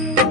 you